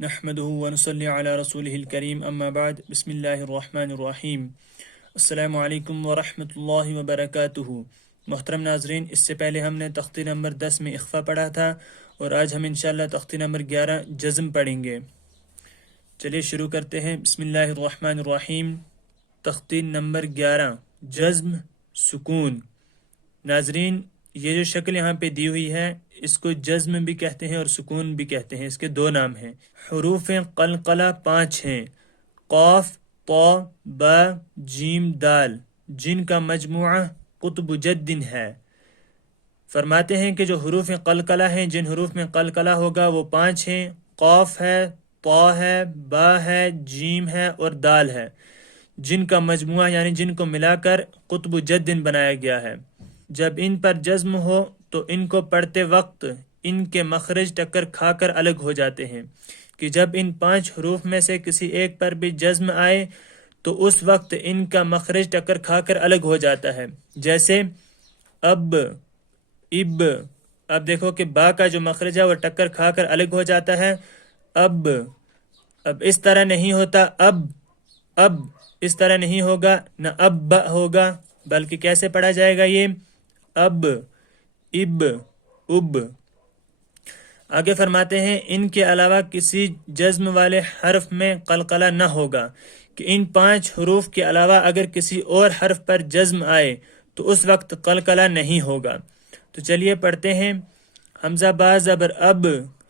نحمده ونصلي على رسوله الكريم اما بعد بسم الله الرحمن الرحیم السلام علیکم ورحمۃ اللہ وبرکاتہ۔ محترم ناظرین، اس سے پہلے ہم نے تختی نمبر 10 میں اخفا پڑھا تھا اور آج ہم انشاءاللہ تختی نمبر 11 جزم پڑھیں گے۔ چلیے شروع کرتے ہیں۔ بسم اللہ الرحمن الرحیم۔ تختی نمبر 11 جزم سکون۔ ناظرین، یہ جو شکل یہاں پہ دی ہوئی ہے اس کو جزم بھی کہتے ہیں اور سکون بھی کہتے ہیں۔ اس کے دو نام ہیں۔ حروف قلقلہ 5 ہیں، قاف، طا، با، جیم، دال، جن کا مجموعہ قطب جد ہے۔ فرماتے ہیں کہ جو حروف قلقلہ ہیں، جن حروف میں قلقلہ ہوگا وہ 5 ہیں، قاف ہے، طا ہے، با ہے، جیم ہے اور دال ہے، جن کا مجموعہ یعنی جن کو ملا کر قطب جد بنایا گیا ہے۔ جب ان پر جزم ہو تو ان کو پڑھتے وقت ان کے مخرج ٹکر کھا کر الگ ہو جاتے ہیں، کہ جب ان 5 حروف میں سے کسی ایک پر بھی جزم آئے تو اس وقت ان کا مخرج ٹکر کھا کر الگ ہو جاتا ہے۔ جیسے اب، اب، اب دیکھو کہ با کا جو مخرج ہے وہ ٹکر کھا کر الگ ہو جاتا ہے۔ اب اس طرح نہیں ہوتا، اب اس طرح نہیں ہوگا، نہ اب ہوگا، بلکہ کیسے پڑھا جائے گا یہ؟ اب، اب، اب۔ آگے فرماتے ہیں ان کے علاوہ کسی جزم والے حرف میں قلقلہ نہ ہوگا، کہ ان 5 حروف کے علاوہ اگر کسی اور حرف پر جزم آئے تو اس وقت قلقلہ نہیں ہوگا۔ تو چلیے پڑھتے ہیں۔ حمزہ با زبر اب،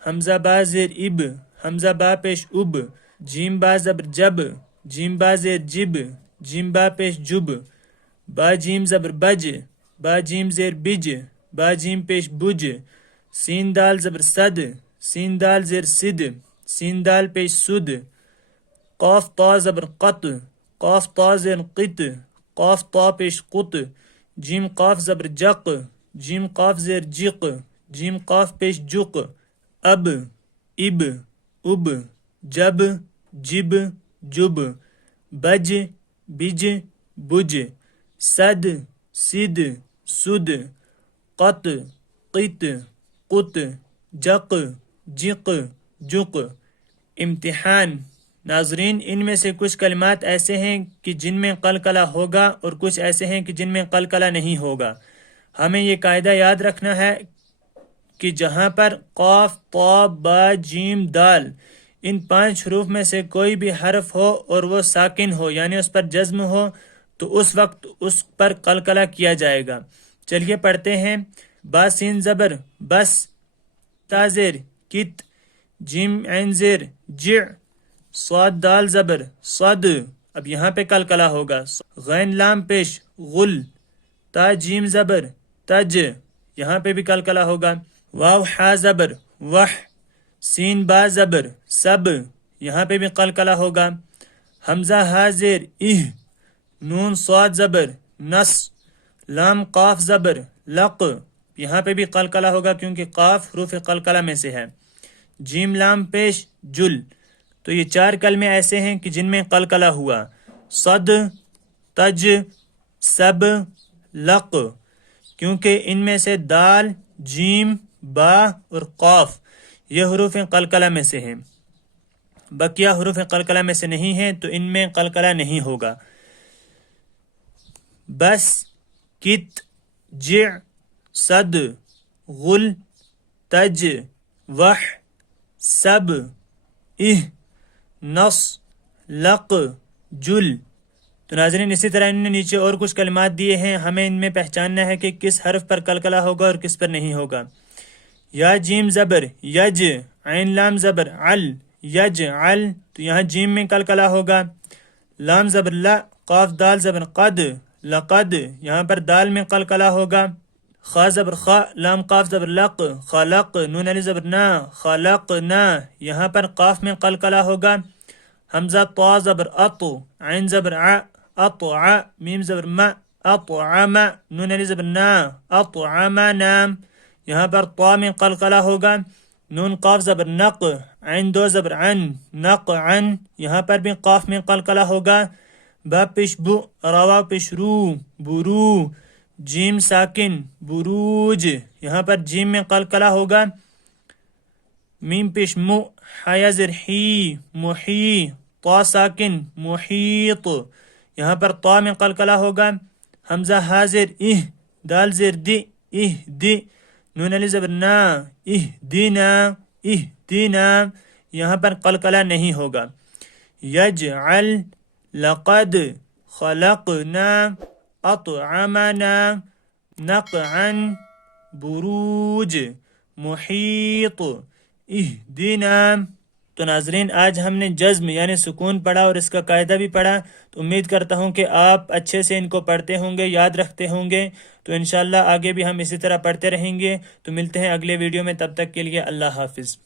حمزہ با زیر اب، حمزہ با پیش اب، جیم با زبر جب، جیم با زیر جب، جیم با پیش جب، با جیم زبر بج، با جیم زیر بج، با جیم پیش بج، سین دال زبر صد، سین دال زیر صد، سین دال پیش سد، قاف طا زبر قط، قاف طا زیر قط، قاف طا پیش قط، جیم قاف زبر جق، جیم قاف زیر جق، جیم قاف پیش جق، اب، اب، اب، جب، جب، جب، بج، بج، بج، صد، سد، سد، قط، قط، قط، جق، جق، جق۔ امتحان۔ ناظرین، ان میں سے کچھ کلمات ایسے ہیں کہ جن میں قلقلہ ہوگا اور کچھ ایسے ہیں کہ جن میں قلقلہ نہیں ہوگا۔ ہمیں یہ قاعدہ یاد رکھنا ہے کہ جہاں پر قاف، طا، با، جیم، دال ان 5 حروف میں سے کوئی بھی حرف ہو اور وہ ساکن ہو یعنی اس پر جزم ہو تو اس وقت اس پر قلقلہ کیا جائے گا۔ چلیے پڑھتے ہیں۔ با سین زبر بس، تا زیر کت، جیم عین زیر جع، صاد دال زبر صد، اب یہاں پہ قلقلہ ہوگا۔ غین لام پیش غل، تا جیم زبر تج، یہاں پہ بھی قلقلہ ہوگا۔ واو حا زبر وح، سین با زبر سب، یہاں پہ بھی قلقلہ ہوگا۔ حمزہ ہا زیر اہ، نون صاد زبر نس، لام قاف زبر لق، یہاں پہ بھی قلقلہ ہوگا کیونکہ قاف حروف قلقلہ میں سے ہے۔ جیم لام پیش جل۔ تو یہ 4 کلمے ایسے ہیں کہ جن میں قلقلہ ہوا، صد، تج، سب، لق، کیونکہ ان میں سے دال، جیم، با اور قاف یہ حروف قلقلہ میں سے ہیں، بقیہ حروف قلقلہ میں سے نہیں ہیں تو ان میں قلقلہ نہیں ہوگا۔ بس، کت، جع، صد، غل، تج، وح، سب، اہ، نص، لق، جل۔ تو ناظرین، اسی طرح انہوں نے نیچے اور کچھ کلمات دیے ہیں، ہمیں ان میں پہچاننا ہے کہ کس حرف پر قلقلہ ہوگا اور کس پر نہیں ہوگا۔ یا جیم زبر یج، عین لام زبر عل، یج عل، تو یہاں جیم میں قلقلہ ہوگا۔ لام زبر لا، قاف دال زبر قد، لقد، یہاں پر دال میں قلقلہ ہوگا۔ خا زبر خا، لام قاف زبر لق، خلق، نون علی زبر نا، خلق نا، یہاں پر قاف میں قلقلہ ہوگا۔ حمزہ طا زبر اط، عین زبر ع، اطع، میم زبر ما، اطعم، نون علی زبر نا، اطعم نام، یہاں پر طا میں قلقلہ ہوگا۔ نون قاف زبر نق، عین 2 زبر عن، نق عن، یہاں پر بھی قاف میں قلقلہ ہوگا۔ با پیش بو، روا پیش رو، برو، جیم ساکن، بروج، یہاں پر جیم میں قلقلہ ہوگا۔ میم پیش مو، حیا زر حی، محی، طا ساکن محیط، یہاں پر طا میں قلقلہ ہوگا، حمزہ حاضر اہ، دال زر دی اہ دی، نون علی زبر نا، اہ دینا اہ دینا، یہاں پر قلقلہ نہیں ہوگا۔ یجعل، لقد خلقنا اطعمنا، نقعا، بروج، محیط، اہدنا۔ تو ناظرین آج ہم نے جزم یعنی سکون پڑھا اور اس کا قاعدہ بھی پڑھا، تو امید کرتا ہوں کہ آپ اچھے سے ان کو پڑھتے ہوں گے، یاد رکھتے ہوں گے۔ تو انشاءاللہ آگے بھی ہم اسی طرح پڑھتے رہیں گے۔ تو ملتے ہیں اگلے ویڈیو میں، تب تک کے لیے اللہ حافظ۔